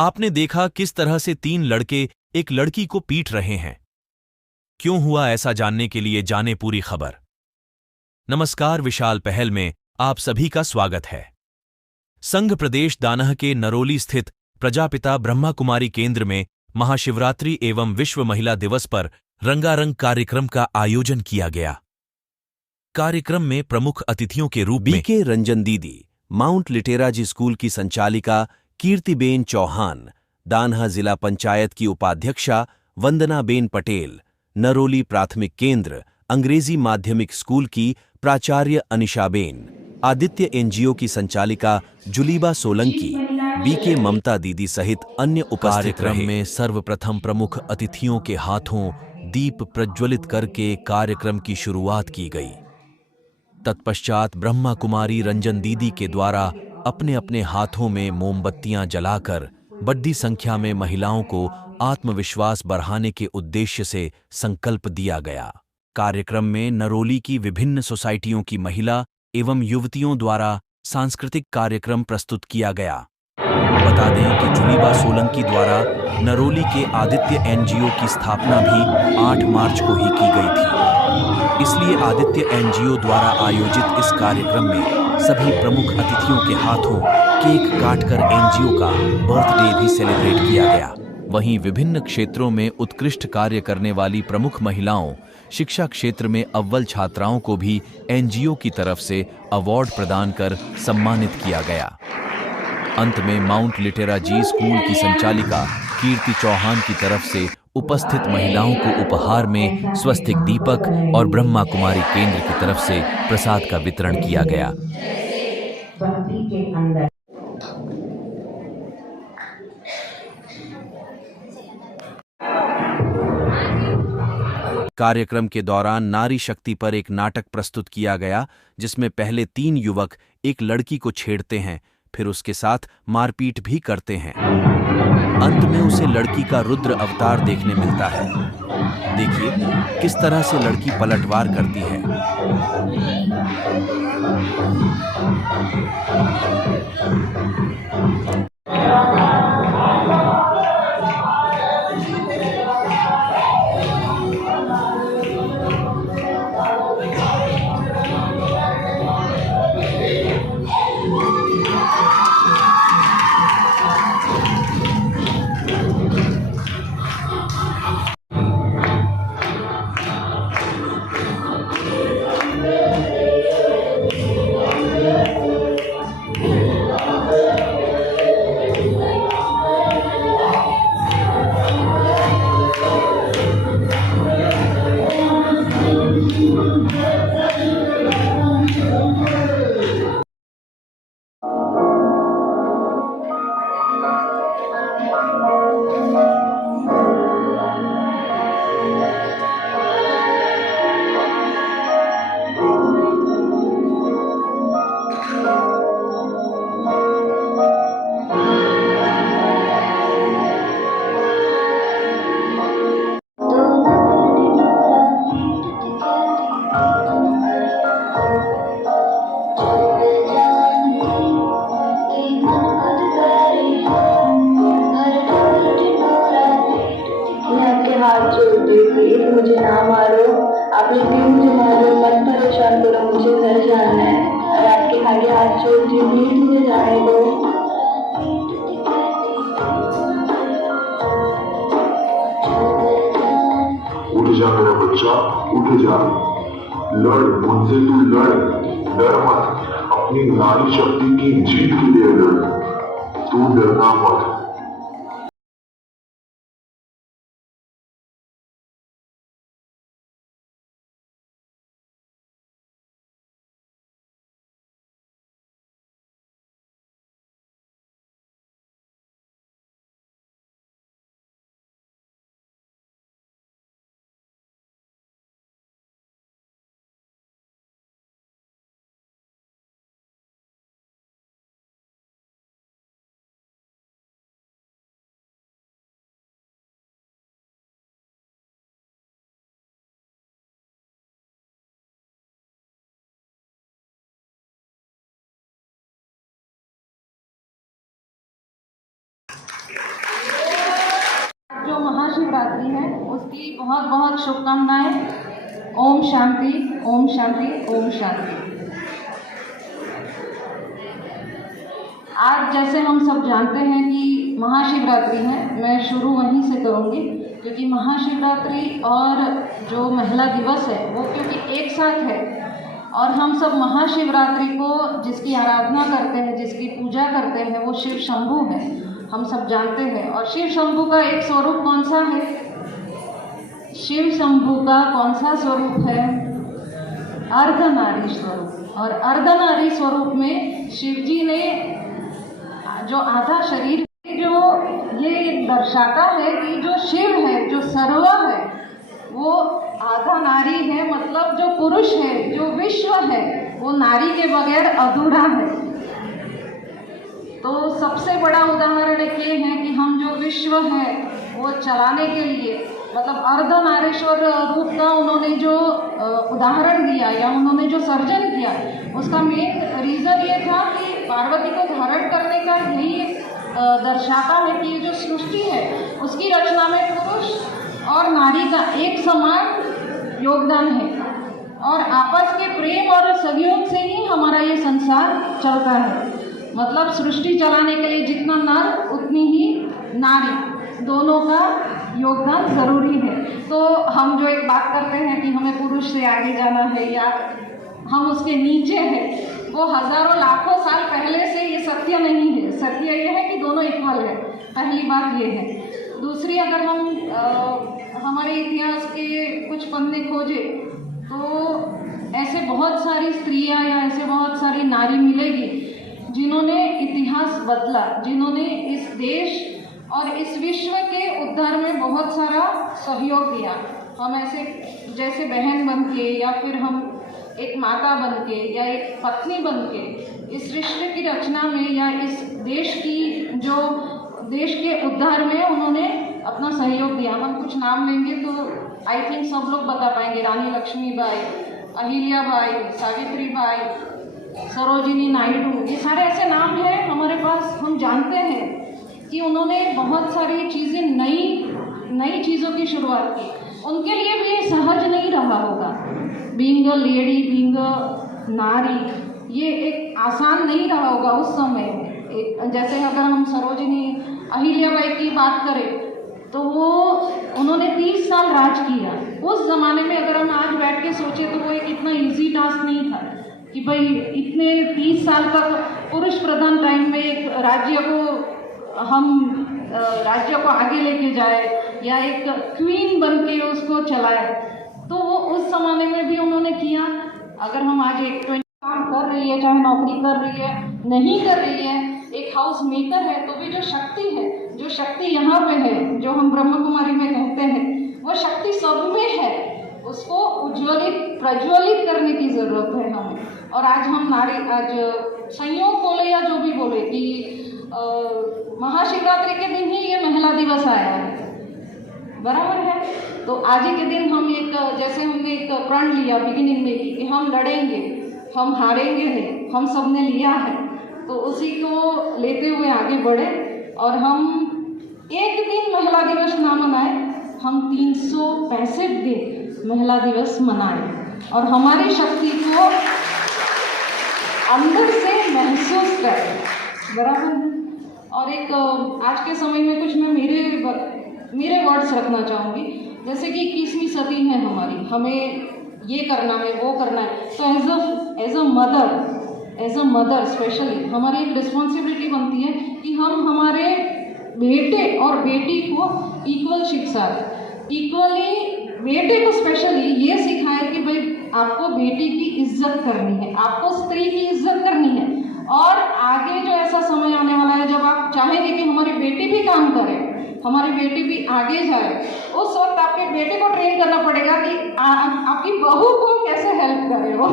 आपने देखा किस तरह से तीन लड़के एक लड़की को पीट रहे हैं। क्यों हुआ ऐसा जानने के लिए जाने पूरी खबर। नमस्कार, विशाल पहल में आप सभी का स्वागत है। संघ प्रदेश दानह के नरोली स्थित प्रजापिता ब्रह्मा कुमारी केंद्र में महाशिवरात्रि एवं विश्व महिला दिवस पर रंगारंग कार्यक्रम का आयोजन किया गया। कार्यक्रम में प्रमुख अतिथियों के रूप में बीके रंजन दीदी, माउंट लिटेरा जी स्कूल की संचालिका कीर्तिबेन चौहान, दानहा जिला पंचायत की उपाध्यक्षा वंदनाबेन पटेल, नरोली प्राथमिक केंद्र अंग्रेजी माध्यमिक स्कूल की प्राचार्य अनिशाबेन, आदित्य एनजीओ की संचालिका जुलीबा सोलंकी, बीके ममता दीदी सहित अन्य उपस्थित कार्यक्रम रहे। में सर्वप्रथम प्रमुख अतिथियों के हाथों दीप प्रज्वलित करके कार्यक्रम की शुरुआत की गई। तत्पश्चात ब्रह्मा कुमारी रंजन दीदी के द्वारा अपने अपने हाथों में मोमबत्तियां जलाकर बड़ी संख्या में महिलाओं को आत्मविश्वास बढ़ाने के उद्देश्य से संकल्प दिया गया। कार्यक्रम में नरोली की विभिन्न सोसाइटियों की महिला एवं युवतियों द्वारा सांस्कृतिक कार्यक्रम प्रस्तुत किया गया। बता दें कि जुलीबा सोलंकी द्वारा नरोली के आदित्य एनजीओ की स्थापना भी 8 मार्च को ही की गई थी। इसलिए आदित्य एनजीओ द्वारा आयोजित इस कार्यक्रम में सभी प्रमुख अतिथियों के हाथों केक काटकर एनजीओ का बर्थडे भी सेलिब्रेट किया गया। वहीं विभिन्न क्षेत्रों में उत्कृष्ट कार्य करने वाली प्रमुख महिलाओं, शिक्षा क्षेत्र में अव्वल छात्राओं को भी एनजीओ की तरफ से अवार्ड प्रदान कर सम्मानित किया गया। अंत में माउंट लिटेरा जी स्कूल की संचालिका कीर्ति चौहान की तरफ से उपस्थित महिलाओं को उपहार में स्वस्तिक दीपक और ब्रह्मा कुमारी केंद्र की तरफ से प्रसाद का वितरण किया गया। भक्ति के अंदर कार्यक्रम के दौरान नारी शक्ति पर एक नाटक प्रस्तुत किया गया, जिसमें पहले 3 युवक एक लड़की को छेड़ते हैं, फिर उसके साथ मारपीट भी करते हैं। अंत में उसे लड़की का रुद्र अवतार देखने मिलता है। देखिए किस तरह से लड़की पलटवार करती है। हाथ जोड़ती हूँ, प्लीज मुझे ना मारो। आप लोग भी मुझे मारो मत, परेशान करो, मुझे घर जाना है। और आपके आगे हाथ जोड़ती हूँ, प्लीज मुझे जाने दो। उठ जा मेरा बच्चा, उठ जा। लड़ मुझसे, तू लड़, डर मत। अपनी नारी शक्ति की जीत के लिए लड़, तू डरना मत। महाशिवरात्रि है उसकी बहुत बहुत शुभकामनाएं। ओम शांति, ओम शांति, ओम शांति। आज जैसे हम सब जानते हैं कि महाशिवरात्रि है, मैं शुरू वहीं से करूँगी क्योंकि महाशिवरात्रि और जो महिला दिवस है वो क्योंकि एक साथ है और हम सब महाशिवरात्रि को जिसकी आराधना करते हैं, जिसकी पूजा करते हैं, वो शिव शंभू है, हम सब जानते हैं। और शिव शंभू का एक स्वरूप कौन सा है? शिव शंभू का कौन सा स्वरूप है? अर्धनारी स्वरूप। और अर्धनारी स्वरूप में शिव जी ने जो आधा शरीर जो ये दर्शाता है कि जो शिव है, जो सर्व है, वो आधा नारी है, मतलब जो पुरुष है, जो विश्व है, वो नारी के बगैर अधूरा है। तो सबसे बड़ा उदाहरण ये है कि हम जो विश्व है वो चलाने के लिए, मतलब अर्धनारीश्वर रूप का उन्होंने जो उदाहरण दिया या उन्होंने जो सर्जन किया, उसका मेन रीज़न ये था कि पार्वती को धारण करने का यही दर्शाता है कि ये जो सृष्टि है उसकी रचना में पुरुष और नारी का एक समान योगदान है और आपस के प्रेम और सहयोग से ही हमारा ये संसार चलता है। मतलब सृष्टि चलाने के लिए जितना नर उतनी ही नारी, दोनों का योगदान ज़रूरी है। तो हम जो एक बात करते हैं कि हमें पुरुष से आगे जाना है या हम उसके नीचे हैं, वो हज़ारों लाखों साल पहले से ये सत्य नहीं है। सत्य ये है कि दोनों इक्वल है, पहली बात ये है। दूसरी, अगर हम हमारे इतिहास के कुछ पन्ने खोजें तो ऐसे बहुत सारी स्त्रियां या ऐसे बहुत सारी नारी मिलेगी जिन्होंने इतिहास बदला, जिन्होंने इस देश और इस विश्व के उद्धार में बहुत सारा सहयोग दिया। हम ऐसे जैसे बहन बन के या फिर हम एक माता बन के या एक पत्नी बन के इस सृष्टि की रचना में या इस देश की जो देश के उद्धार में उन्होंने अपना सहयोग दिया। हम कुछ नाम लेंगे तो आई थिंक सब लोग बता पाएंगे। रानी लक्ष्मीबाई, अहिल्याबाई, सावित्रीबाई, सरोजिनी नायडू, ये सारे ऐसे नाम हैं हमारे पास। हम जानते हैं कि उन्होंने बहुत सारी चीज़ें नई चीज़ों की शुरुआत की। उनके लिए भी ये सहज नहीं रहा होगा। Being a lady, being a नारी, ये एक आसान नहीं रहा होगा उस समय में। जैसे अगर हम सरोजिनी अहिल्याबाई की बात करें तो उन्होंने 30 साल राज किया। उस ज़माने में अगर हम आज बैठ के सोचें तो वो एक इतना इजी टास्क नहीं था कि भाई इतने 30 साल तक पुरुष प्रधान टाइम में एक राज्य को आगे लेके जाए या एक क्वीन बन के उसको चलाए। तो वो उस ज़माने में भी उन्होंने किया। अगर हम आज एक काम कर रही है, चाहे नौकरी कर रही है, नहीं कर रही है, एक हाउस मेकर है, तो भी जो शक्ति है, जो शक्ति यहाँ पे है, जो हम ब्रह्म कुमारी में कहते हैं, वो शक्ति सब में है। उसको प्रज्वलित करने की ज़रूरत है हमें। और आज हम आज संयोग बोले या जो भी बोले कि महाशिवरात्रि के दिन ही ये महिला दिवस आया है, बराबर है। तो आज ही के दिन हम जैसे हमने एक प्रण लिया बिगिनिंग में कि हम लड़ेंगे, हम हारेंगे नहीं, हम सब ने लिया है, तो उसी को लेते हुए आगे बढ़े और हम एक दिन महिला दिवस ना मनाए, हम 365 दिन महिला दिवस मनाएं और हमारी शक्ति को अंदर से महसूस करें, बराबर है। और एक आज के समय में कुछ मैं मेरे वर्ड्स रखना चाहूँगी, जैसे कि 21वीं सदी है हमारी, हमें ये करना है, वो करना है। तो एज अ मदर स्पेशली हमारी एक रिस्पॉन्सिबिलिटी बनती है कि हम हमारे बेटे और बेटी को इक्वल शिक्षा दें। इक्वली बेटे को स्पेशली ये सिखाए कि भाई आपको बेटी की इज्जत करनी है, आपको स्त्री की इज्जत करनी है। और आगे जो ऐसा समय आने वाला है जब आप चाहेंगे कि हमारी बेटी भी काम करे, हमारी बेटी भी आगे जाए, उस वक्त आपके बेटे को ट्रेन करना पड़ेगा कि आपकी बहू को कैसे हेल्प करे वो।